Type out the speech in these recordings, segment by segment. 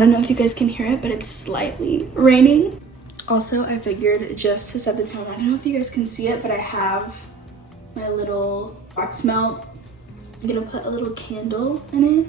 I don't know if you guys can hear it, but it's slightly raining. Also, I figured just to set the tone, I don't know if you guys can see it, but I have my little wax melt. I'm gonna put a little candle in it.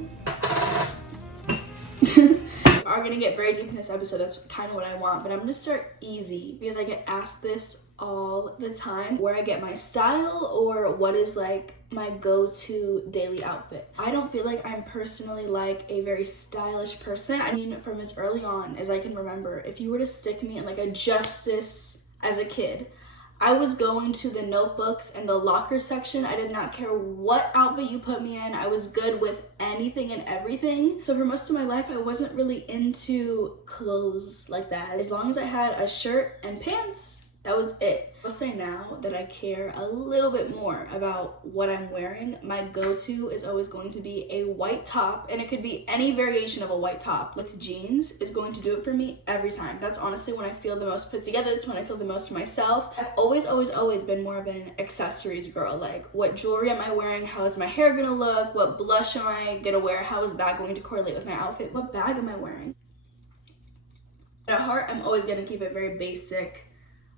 Are gonna get very deep in this episode. That's kind of what I want, but I'm gonna start easy because I get asked this all the time, where I get my style or what is like my go-to daily outfit. I don't feel like I'm personally like a very stylish person. I mean, from as early on as I can remember, if you were to stick me in like a Justice as a kid, I was going to the notebooks and the locker section. I did not care what outfit you put me in. I was good with anything and everything. So for most of my life, I wasn't really into clothes like that. As long as I had a shirt and pants, that was it. I'll say now that I care a little bit more about what I'm wearing. My go-to is always going to be a white top, and it could be any variation of a white top with jeans is going to do it for me every time. That's honestly when I feel the most put together. It's when I feel the most myself. I've always been more of an accessories girl. Like, what jewelry am I wearing? How is my hair gonna look? What blush am I gonna wear? How is that going to correlate with my outfit? What bag am I wearing? At heart, I'm always gonna keep it very basic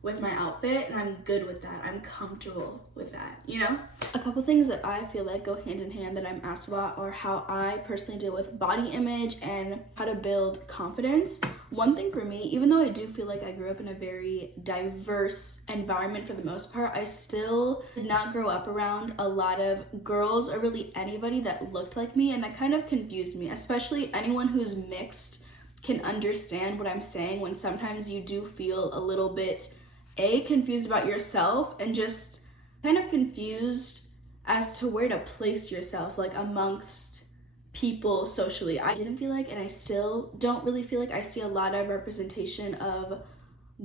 with my outfit, and I'm good with that. I'm comfortable with that, you know? A couple things that I feel like go hand in hand that I'm asked a lot are how I personally deal with body image and how to build confidence. One thing for me, even though I do feel like I grew up in a very diverse environment for the most part, I still did not grow up around a lot of girls or really anybody that looked like me, and that kind of confused me, especially anyone who's mixed can understand what I'm saying when sometimes you do feel a little bit confused about yourself and just kind of confused as to where to place yourself like amongst people socially. I didn't feel like, and I still don't really feel like I see a lot of representation of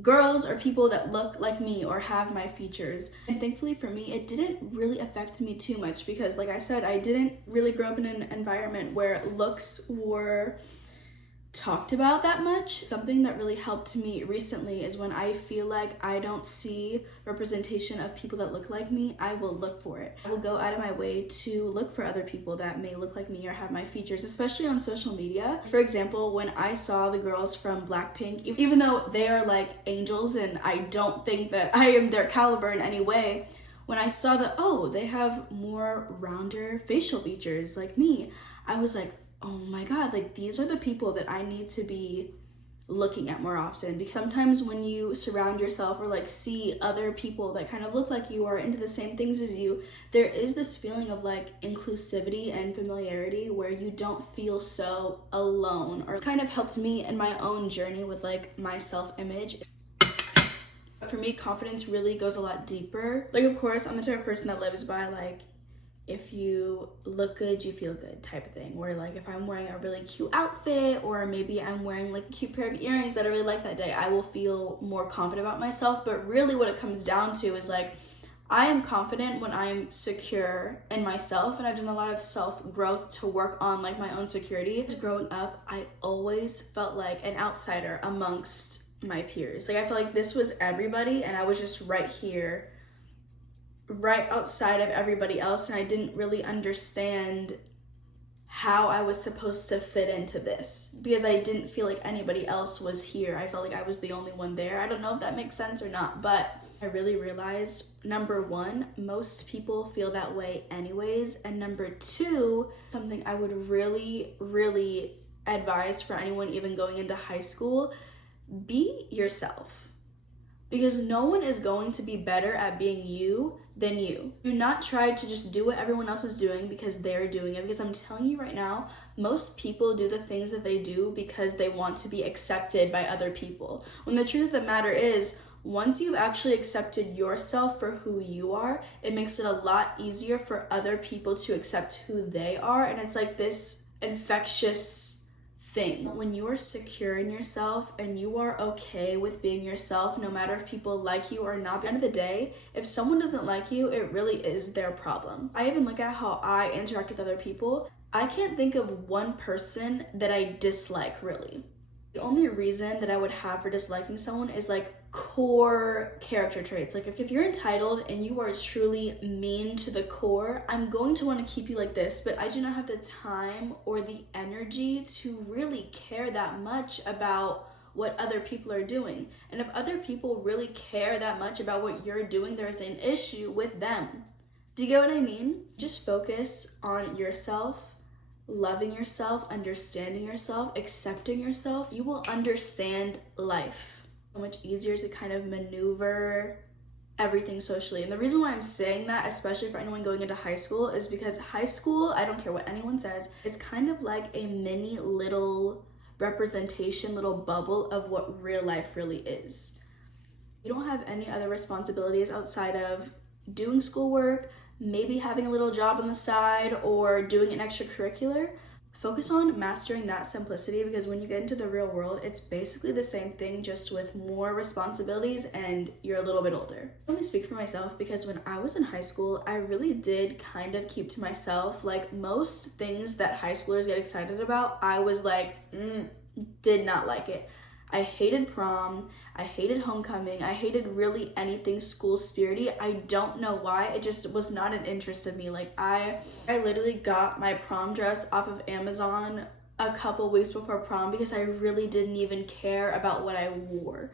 girls or people that look like me or have my features. And thankfully for me, it didn't really affect me too much because, like I said, I didn't really grow up in an environment where looks were talked about that much. Something that really helped me recently is when I feel like I don't see representation of people that look like me, I will look for it. I will go out of my way to look for other people that may look like me or have my features, especially on social media. For example, when I saw the girls from Blackpink, even though they are like angels and I don't think that I am their caliber in any way, when I saw that, oh, they have more rounder facial features like me, I was like, oh my god, like these are the people that I need to be looking at more often. Because sometimes when you surround yourself or like see other people that kind of look like you or into the same things as you, there is this feeling of like inclusivity and familiarity where you don't feel so alone. Or it's kind of helped me in my own journey with like my self-image. For me, confidence really goes a lot deeper. Like, of course, I'm the type of person that lives by like, if you look good, you feel good type of thing. Where like if I'm wearing a really cute outfit or maybe I'm wearing like a cute pair of earrings that I really like that day, I will feel more confident about myself. But really what it comes down to is like, I am confident when I'm secure in myself, and I've done a lot of self-growth to work on like my own security. Growing up, I always felt like an outsider amongst my peers. Like I feel like this was everybody and I was just right here, right outside of everybody else, and I didn't really understand how I was supposed to fit into this because I didn't feel like anybody else was here. I felt like I was the only one there. I don't know if that makes sense or not, but I really realized, number one, most people feel that way anyways, and number two, something I would really advise for anyone even going into high school, be yourself. Because no one is going to be better at being you than you. Do not try to just do what everyone else is doing because they're doing it. Because I'm telling you right now, most people do the things that they do because they want to be accepted by other people. When the truth of the matter is, once you've actually accepted yourself for who you are, it makes it a lot easier for other people to accept who they are. And it's like this infectious thing. When you are secure in yourself and you are okay with being yourself, no matter if people like you or not, at the end of the day, if someone doesn't like you, it really is their problem. I even look at how I interact with other people. I can't think of one person that I dislike really. The only reason that I would have for disliking someone is like core character traits. Like if you're entitled and you are truly mean to the core, I'm going to want to keep you like this, but I do not have the time or the energy to really care that much about what other people are doing. And if other people really care that much about what you're doing, there's an issue with them. Do you get what I mean? Just focus on yourself, loving yourself, understanding yourself, accepting yourself. You will understand life. So much easier to kind of maneuver everything socially. And the reason why I'm saying that, especially for anyone going into high school, is because high school, I don't care what anyone says, is kind of like a mini little representation, little bubble of what real life really is. You don't have any other responsibilities outside of doing schoolwork, maybe having a little job on the side, or doing an extracurricular. Focus on mastering that simplicity, because when you get into the real world, it's basically the same thing, just with more responsibilities and you're a little bit older. I only speak for myself because when I was in high school, I really did kind of keep to myself. Like most things that high schoolers get excited about, I was like, did not like it. I hated prom, I hated homecoming, I hated really anything school spirity. I don't know why, it just was not an interest of me. Like I literally got my prom dress off of Amazon a couple weeks before prom because I really didn't even care about what I wore.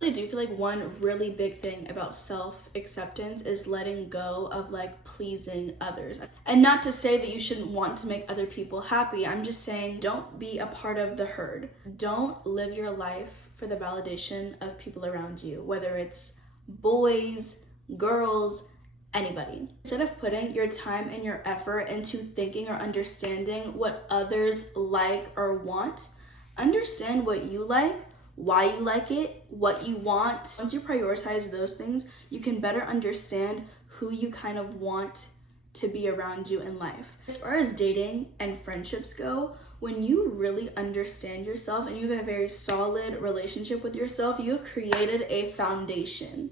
I do feel like one really big thing about self-acceptance is letting go of like pleasing others. And not to say that you shouldn't want to make other people happy. I'm just saying don't be a part of the herd. Don't live your life for the validation of people around you, whether it's boys, girls, anybody. Instead of putting your time and your effort into thinking or understanding what others like or want, understand what you like, why you like it, what you want. Once you prioritize those things, you can better understand who you kind of want to be around you in life. As far as dating and friendships go, when you really understand yourself and you have a very solid relationship with yourself, you have created a foundation.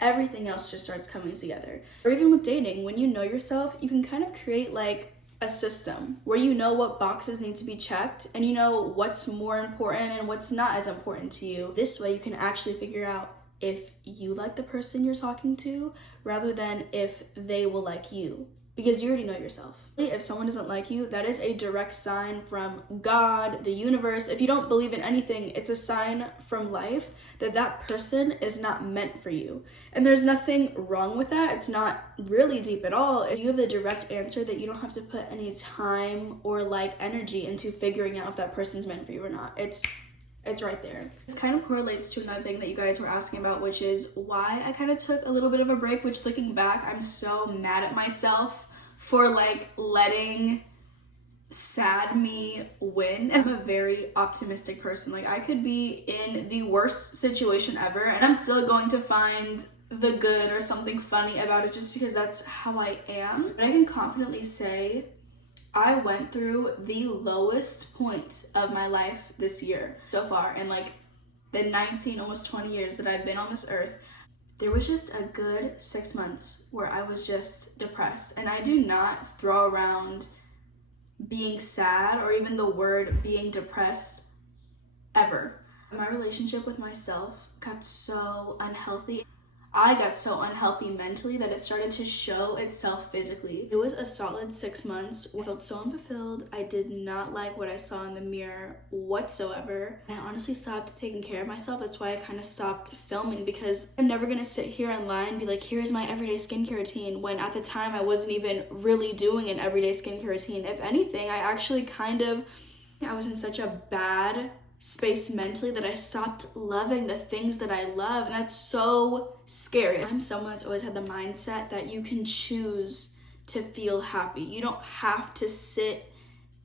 Everything else just starts coming together. Or even with dating, when you know yourself, you can kind of create like a system where you know what boxes need to be checked and you know what's more important and what's not as important to you. This way you can actually figure out if you like the person you're talking to rather than if they will like you, because you already know yourself. If someone doesn't like you, that is a direct sign from God, the universe. If you don't believe in anything, it's a sign from life that that person is not meant for you. And there's nothing wrong with that. It's not really deep at all. You have a direct answer that you don't have to put any time or like energy into figuring out if that person's meant for you or not. It's right there. This kind of correlates to another thing that you guys were asking about, which is why I kind of took a little bit of a break, which looking back, I'm so mad at myself for like letting sad me win. I'm a very optimistic person. Like I could be in the worst situation ever and I'm still going to find the good or something funny about it just because that's how I am. But I can confidently say I went through the lowest point of my life this year so far, in like the 19, almost 20 years that I've been on this earth. There was just a good 6 months where I was just depressed, and I do not throw around being sad or even the word being depressed ever. My relationship with myself got so unhealthy. I got so unhealthy mentally that it started to show itself physically. It was a solid 6 months. I felt so unfulfilled. I did not like what I saw in the mirror whatsoever. And I honestly stopped taking care of myself. That's why I kind of stopped filming, because I'm never gonna sit here and lie and be like, here's my everyday skincare routine, when at the time I wasn't even really doing an everyday skincare routine. If anything, I was in such a bad space mentally that I stopped loving the things that I love, and that's so scary. I'm someone that's always had the mindset that you can choose to feel happy. You don't have to sit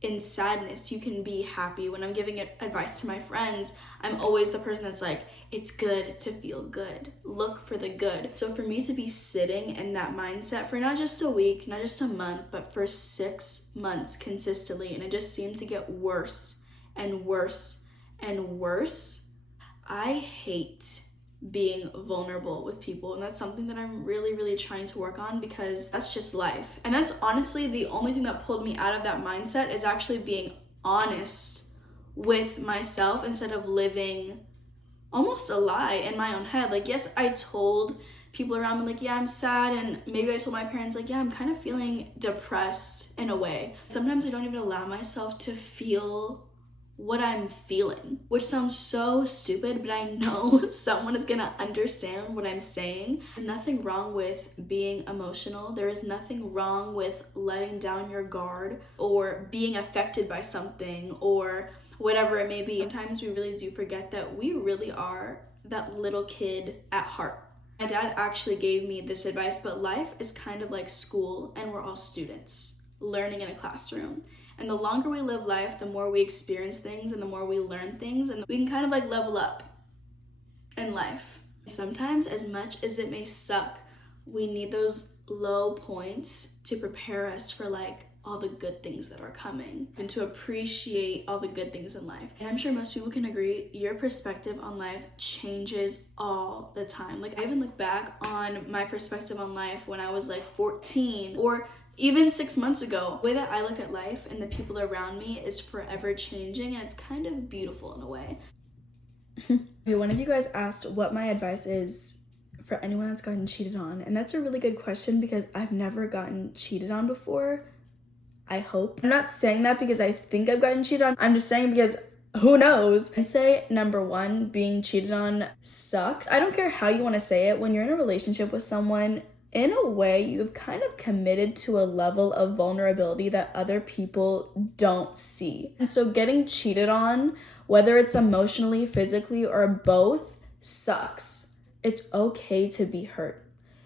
in sadness. You can be happy. When I'm giving advice to my friends, I'm always the person that's like, it's good to feel good. Look for the good. So for me to be sitting in that mindset for not just a week, not just a month, but for 6 months consistently, and it just seemed to get worse and worse and worse. I hate being vulnerable with people, and that's something that I'm really trying to work on, because that's just life. And that's honestly the only thing that pulled me out of that mindset, is actually being honest with myself instead of living almost a lie in my own head. Like, yes, I told people around me, like, yeah, I'm sad, and maybe I told my parents, like, yeah, I'm kind of feeling depressed in a way. Sometimes I don't even allow myself to feel what I'm feeling, which sounds so stupid, but I know someone is gonna understand what I'm saying. There's nothing wrong with being emotional. There is nothing wrong with letting down your guard or being affected by something or whatever it may be. Sometimes we really do forget that we really are that little kid at heart. My dad actually gave me this advice, but life is kind of like school, and we're all students learning in a classroom. And the longer we live life, the more we experience things and the more we learn things, and we can kind of like level up in life. Sometimes, as much as it may suck, we need those low points to prepare us for like all the good things that are coming, and to appreciate all the good things in life. And I'm sure most people can agree, your perspective on life changes all the time. Like, I even look back on my perspective on life when I was like 14, or even 6 months ago. The way that I look at life and the people around me is forever changing, and it's kind of beautiful in a way. Okay, one of you guys asked what my advice is for anyone that's gotten cheated on, and that's a really good question, because I've never gotten cheated on before. I hope. I'm not saying that because I think I've gotten cheated on. I'm just saying because who knows? I'd say number one, being cheated on sucks. I don't care how you want to say it. When you're in a relationship with someone, in a way, you've kind of committed to a level of vulnerability that other people don't see. And so getting cheated on, whether it's emotionally, physically, or both, sucks. It's okay to be hurt.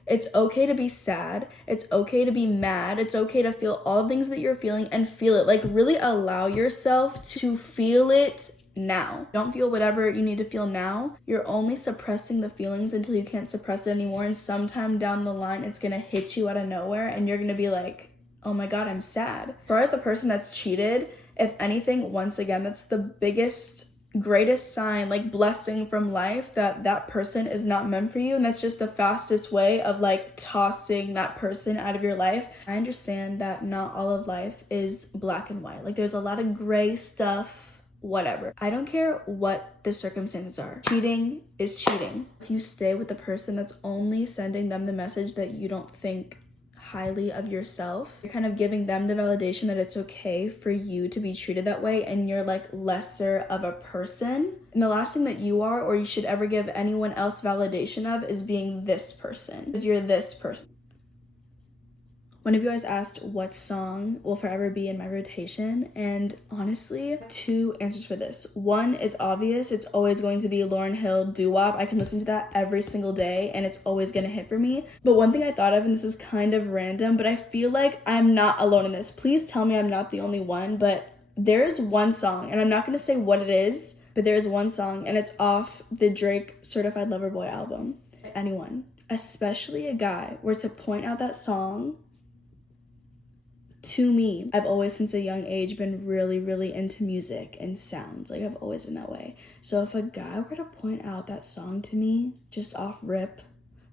It's okay to be sad. It's okay to be mad. It's okay to feel all the things that you're feeling and feel it. Like, really allow yourself to feel it now. Don't feel whatever you need to feel now. You're only suppressing the feelings until you can't suppress it anymore. And sometime down the line, it's gonna hit you out of nowhere and you're gonna be like, oh my God, I'm sad. As far as the person that's cheated, if anything, once again, that's the biggest, greatest sign, like blessing from life, that that person is not meant for you. And that's just the fastest way of like tossing that person out of your life. I understand that not all of life is black and white. Like, there's a lot of gray stuff, whatever. I don't care what the circumstances are. Cheating is cheating. If you stay with the person that's only sending them the message that you don't think highly of yourself, you're kind of giving them the validation that it's okay for you to be treated that way, and you're like lesser of a person. And the last thing that you are, or you should ever give anyone else validation of, is being this person, because you're this person. One of you guys asked what song will forever be in my rotation, and honestly, two answers for this. One is obvious. It's always going to be Lauryn Hill, Doo-Wop. I can listen to that every single day and it's always gonna hit for me. But one thing I thought of, and this is kind of random, but I feel like I'm not alone in this. Please tell me I'm not the only one, but there's one song, and I'm not gonna say what it is, but there's one song, and it's off the Drake Certified Lover Boy album. If anyone, especially a guy, were to point out that song to me, I've always since a young age been really into music and sounds. Like, I've always been that way. So if a guy were to point out that song to me just off rip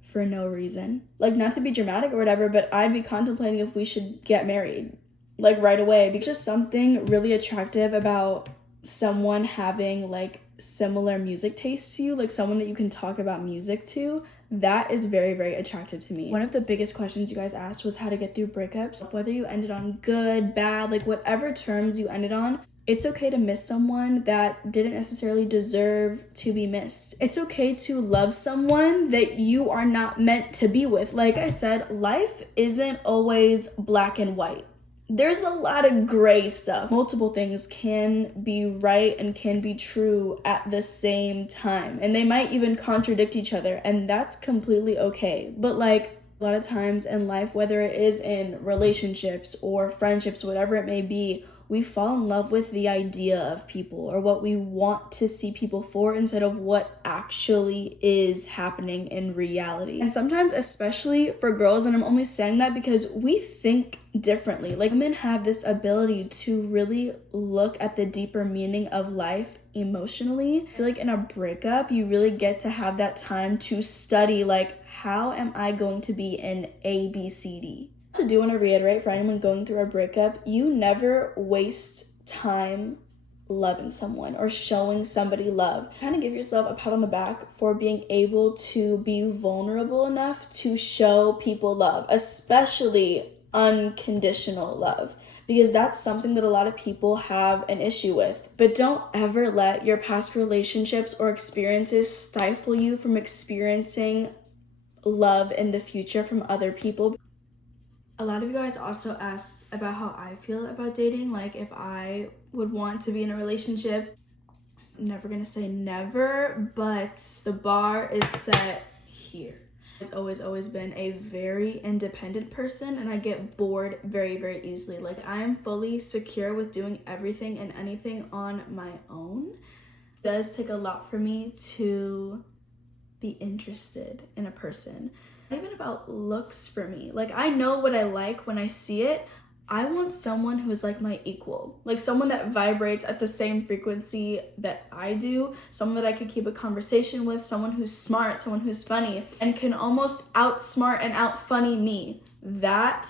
for no reason, like, not to be dramatic or whatever, but I'd be contemplating if we should get married like right away, because just something really attractive about someone having like similar music tastes to you, like someone that you can talk about music to. That is very attractive to me. One of the biggest questions you guys asked was how to get through breakups. Whether you ended on good, bad, like whatever terms you ended on, it's okay to miss someone that didn't necessarily deserve to be missed. It's okay to love someone that you are not meant to be with. Like I said, life isn't always black and white. There's a lot of gray stuff. Multiple things can be right and can be true at the same time. And they might even contradict each other, and that's completely okay. But like a lot of times in life, whether it is in relationships or friendships, whatever it may be, we fall in love with the idea of people or what we want to see people for instead of what actually is happening in reality. And sometimes, especially for girls, and I'm only saying that because we think differently. Like, women have this ability to really look at the deeper meaning of life emotionally. I feel like in a breakup, you really get to have that time to study, like, how am I going to be in A, B, C, D? I do want to reiterate for anyone going through a breakup, you never waste time loving someone or showing somebody love. Kind of give yourself a pat on the back for being able to be vulnerable enough to show people love, especially unconditional love, because that's something that a lot of people have an issue with. But don't ever let your past relationships or experiences stifle you from experiencing love in the future from other people. A lot of you guys also asked about how I feel about dating, like if I would want to be in a relationship. I'm never gonna say never, but the bar is set here. I've always been a very independent person, and I get bored very easily. Like, I am fully secure with doing everything and anything on my own. It does take a lot for me to be interested in a person. Not even about looks for me. Like, I know what I like when I see it. I want someone who's like my equal, like someone that vibrates at the same frequency that I do, someone that I could keep a conversation with, someone who's smart, someone who's funny, and can almost outsmart and outfunny me. That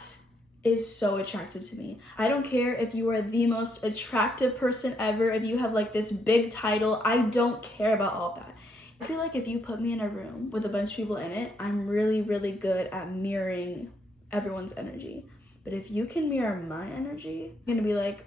is so attractive to me. I don't care if you are the most attractive person ever, if you have like this big title, I don't care about all that. I feel like if you put me in a room with a bunch of people in it, I'm really good at mirroring everyone's energy. But if you can mirror my energy, I'm gonna be like,